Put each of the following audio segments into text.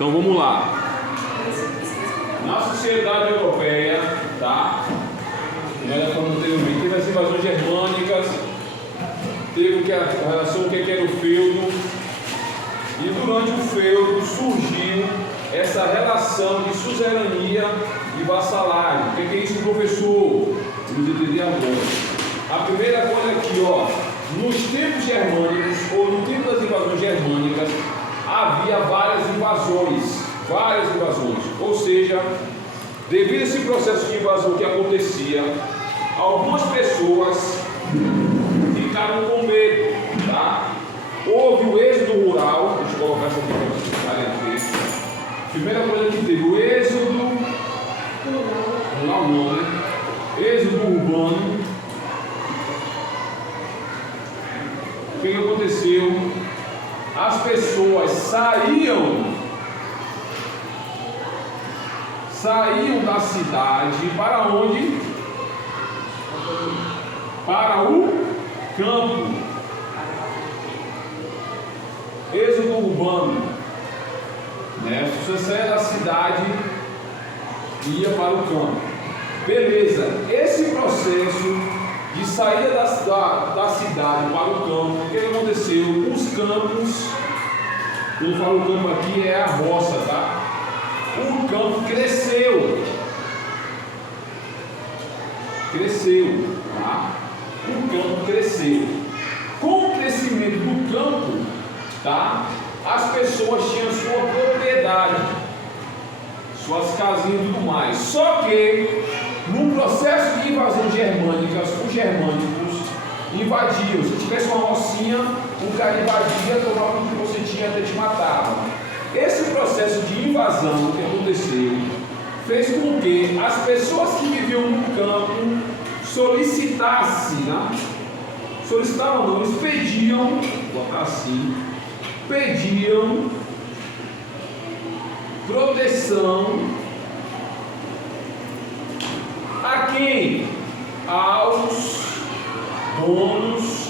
Então vamos lá. Na sociedade europeia, tá? Nós já falamos anteriormente, teve as invasões germânicas, teve a relação com o que era o feudo, e durante o feudo surgiu essa relação de suzerania e vassalagem. O que é isso, professor? Vamos entender agora. A primeira coisa aqui, ó, nos tempos germânicos, ou no tempo das invasões germânicas, havia várias invasões, ou seja, devido a esse processo de invasão que acontecia, algumas pessoas ficaram com medo, tá? Houve o êxodo rural, deixa eu colocar isso aqui para vocês ficarem aqui. Primeira coisa que teve, o êxodo rural não, né? Êxodo urbano. O que aconteceu? As pessoas saíam da cidade para onde? Para o campo. Êxodo urbano, né? Você saia da cidade e ia para o campo. Beleza, esse processo de saída da cidade para o campo, o que aconteceu? Os campos, quando eu falo campo aqui é a roça, tá? O campo cresceu, tá? O campo cresceu. Com o crescimento do campo, tá? As pessoas tinham sua propriedade, suas casinhas e tudo mais. Só que no processo de invasão germânica, os germânicos invadiam. Se tivesse uma rocinha, o cara invadia, tomava o que você tinha até te matava. Esse processo de invasão que aconteceu fez com que as pessoas que viviam no campo solicitassem, né? Solicitavam não, eles pediam, vou botar assim, pediam proteção a quem? Aos donos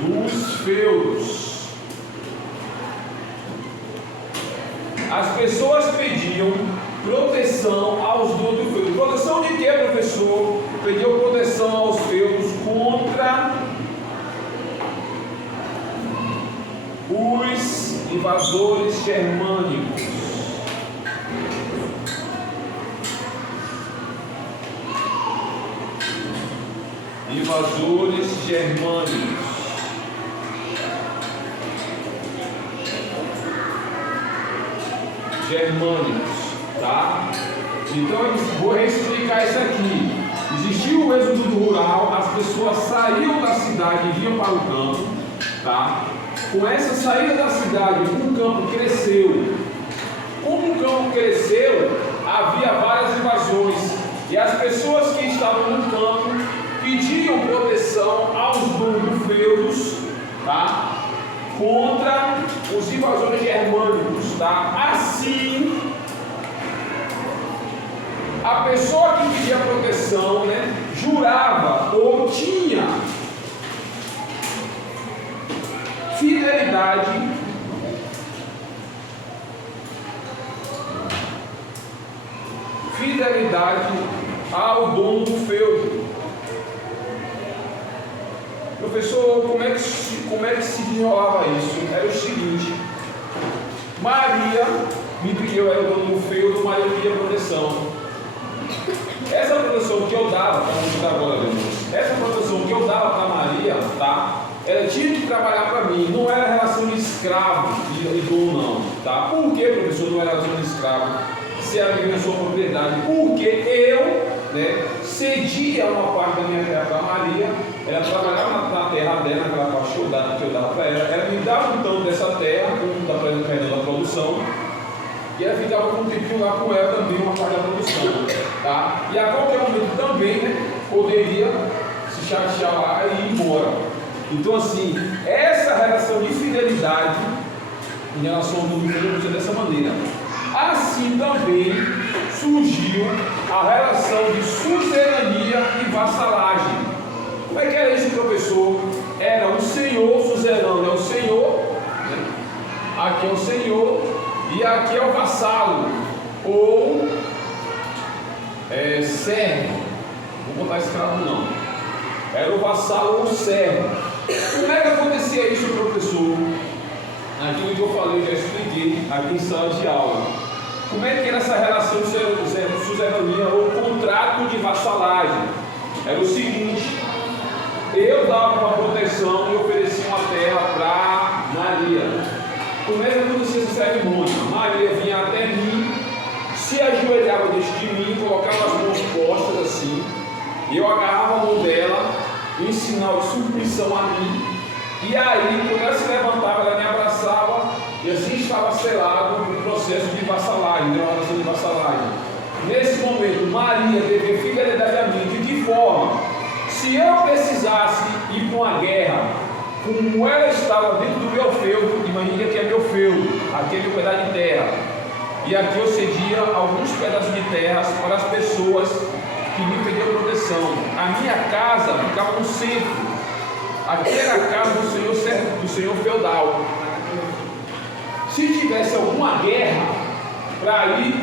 dos feudos. As pessoas pediam proteção aos donos do feudo. Proteção de quê, professor? Pediam proteção aos feudos contra os invasores germânicos. Invasores germânicos. Tá? Então eu vou reexplicar isso aqui. Existiu o êxodo rural, as pessoas saíam da cidade e iam para o campo, tá? Com essa saída da cidade, o campo cresceu. Como o campo cresceu, havia várias invasões e as pessoas que estavam no campo pediam proteção aos donos dos feudos, tá? Contra os invasores germânicos, tá? Assim, a pessoa que pedia proteção, né, jurava ou tinha fidelidade ao dono do feudo. Professor, como é que se desenrolava isso? Era o seguinte: Maria me pediu, eu era o dono do feudo, Maria pedia proteção. Essa proteção que eu dava, essa proteção que eu dava para Maria, tá? Ela tinha que trabalhar para mim, não era relação de escravo e dono, não, tá? Por que, professor, não era relação de escravo? Se ela vivia na sua propriedade, porque eu, né, cedia uma parte da minha terra para Maria, ela trabalhava na terra dela, naquela parte que eu dava para ela me dava um tanto dessa terra, da produção, e ela ficava com um tempinho lá com ela também, uma parte da produção, tá? E a qualquer momento também, né, poderia se chatear lá e ir embora. Então, assim, essa relação de fidelidade em relação ao mundo funciona dessa maneira. Assim também surgiu a relação de suzerania e vassalagem. Como é que era isso, professor? Era o senhor suzerano, é o senhor, né? Aqui é o senhor, E aqui é o vassalo, ou servo. Vou botar escravo não. Era o vassalo ou servo. Como é que acontecia isso, professor? Aquilo que eu falei, eu já expliquei aqui em sala de aula. Como é que era essa relação de suzerania ou contrato de vassalagem? Era o seguinte: eu dava uma proteção e oferecia uma terra para Maria. Como é que acontecia essa cerimônia? Maria vinha até mim, se ajoelhava diante de mim, colocava as mãos postas assim, e eu agarrava a mão dela em sinal de submissão a mim. E aí, quando ela se levantava, ela me abraçava, e assim estava selado o processo de vassalagem, de uma relação de vassalagem. Nesse momento, Maria teve fidelidade a mim. De que forma? Se eu precisasse ir para uma guerra, como ela estava dentro do meu feudo, imagine que aqui é meu feudo, aqui é meu pedaço de terra, e aqui eu cedia alguns pedaços de terras para as pessoas que me pediam proteção. A minha casa ficava no centro. Aqui era a casa do senhor feudal. Se tivesse alguma guerra para ir,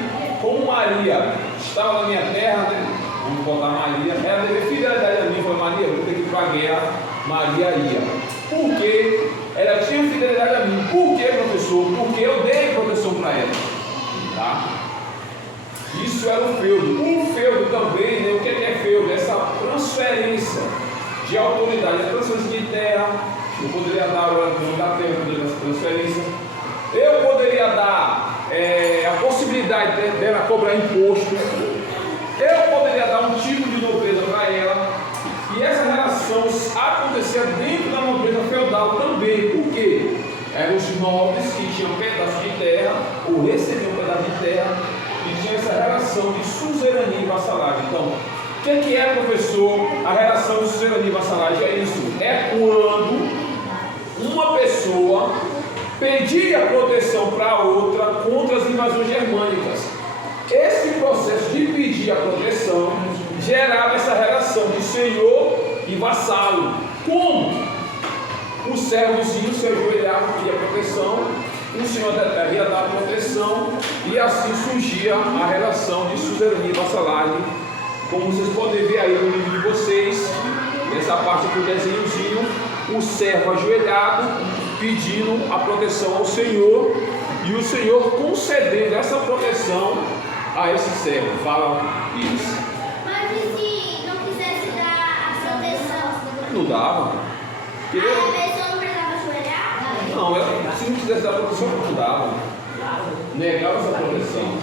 como Maria estava na minha terra, né? Vamos botar Maria, ela teve fidelidade a mim, falou: Maria, vou ter que ir para a guerra. Maria ia. Por quê? Ela tinha fidelidade a mim. Por quê, professor? Porque eu dei proteção para ela. Tá? Isso era o feudo. O feudo também, né? O que é feudo? Essa transferência de autoridade, a transferência de terra. Eu poderia dar o nome da terra, eu poderia dar essa transferência. Eu poderia dar a possibilidade dela cobrar imposto. Eu poderia dar um tipo de nobreza para ela. E essa relação acontecia dentro da nobreza feudal também. Por quê? Eram os nobres que tinham um pedaço de terra, ou recebiam um pedaço de terra, e tinha essa relação de suzerania e vassalagem. Então, o que é, professor, a relação de suzerania e vassalagem? É isso. É quando uma pessoa pedia proteção para outra contra as invasões germânicas. Esse processo de pedir a proteção gerava essa relação de senhor e vassalo. Como? O servozinho se ajoelhava, pedia proteção, o senhor da terra ia dar proteção, e assim surgia a relação de suzerania e vassalagem. Como vocês podem ver aí no livro de vocês, nessa parte aqui do desenhozinho, o servo ajoelhado pedindo a proteção ao senhor, e o senhor concedendo essa proteção a esse servo. Fala isso. Mas e se não quisesse dar a proteção? Não dava. A pessoa não precisava ajoelhar? Não, se não quisesse dar proteção, não dava. Negava essa proteção.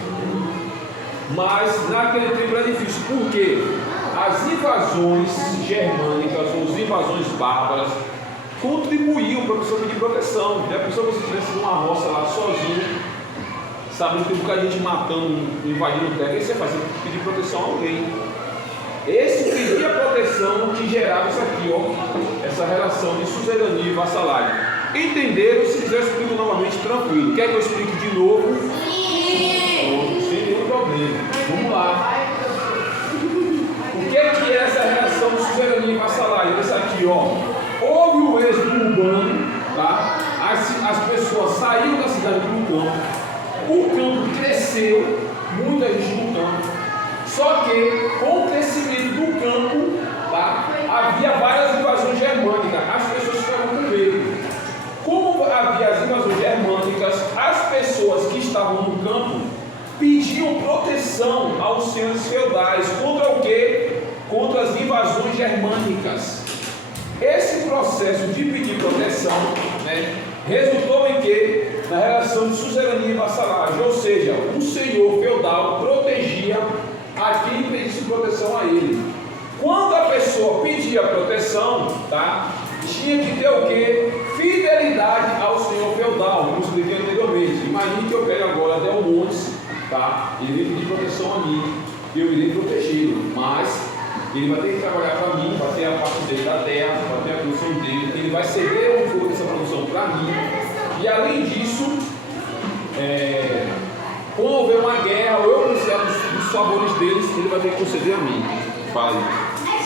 Mas naquele tempo era difícil. Por quê? As invasões germânicas, ou as invasões bárbaras, contribuíam para a pessoa pedir proteção. Já pensou se você estivesse numa roça lá sozinho, sabendo que tem um bocado de gente matando, invadindo terra, o que você faz? Você pedir proteção a alguém. Esse pedir a proteção que gerava isso aqui, ó, essa relação de suzerania e vassalagem. Entenderam? Se quiser eu explico novamente, tranquilo. Quer que eu explique de novo? Sim. Sem nenhum problema. Vamos lá. O que é essa relação de suzerania e vassalagem? Essa aqui, ó. Houve o êxodo urbano, tá? As pessoas saíram da cidade para o campo. O campo cresceu, muita gente no campo. Só que com o crescimento do campo, tá, havia várias invasões germânicas. As pessoas ficavam com medo. Como havia as invasões germânicas, as pessoas que estavam no campo pediam proteção aos senhores feudais. Contra o quê? Contra as invasões germânicas. Esse processo de pedir proteção, né, resultou em quê? Na relação de suzerania e vassalagem. Ou seja, um senhor feudal protegia a quem pedisse proteção a ele. Quando a pessoa pedia proteção, tá, tinha que ter o quê? Fidelidade ao senhor feudal, como eu expliquei anteriormente. Imagine que eu pego agora Del Montes, tá? Ele vem pedir proteção a mim, eu irei protegê-lo, mas ele vai ter que trabalhar para mim, vai ter a parte dele da terra, vai ter a produção dele, ele vai ceder um pouco dessa produção para mim, e além disso, quando houver uma guerra, ou eu precisar dos favores deles, ele vai ter que conceder a mim. Fala aí.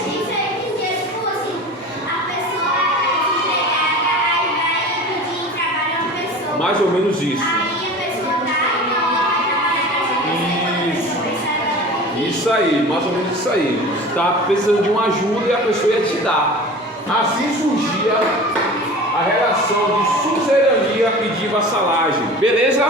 Isso aí porque, tipo assim, a pessoa é desempregada, aí vai pedir trabalho a uma pessoa. Mais ou menos isso. Aí a pessoa dá Isso aí, mais ou menos isso aí. Tá precisando de uma ajuda e a pessoa ia te dar. Assim surgia a relação de suzerania e de vassalagem. Beleza?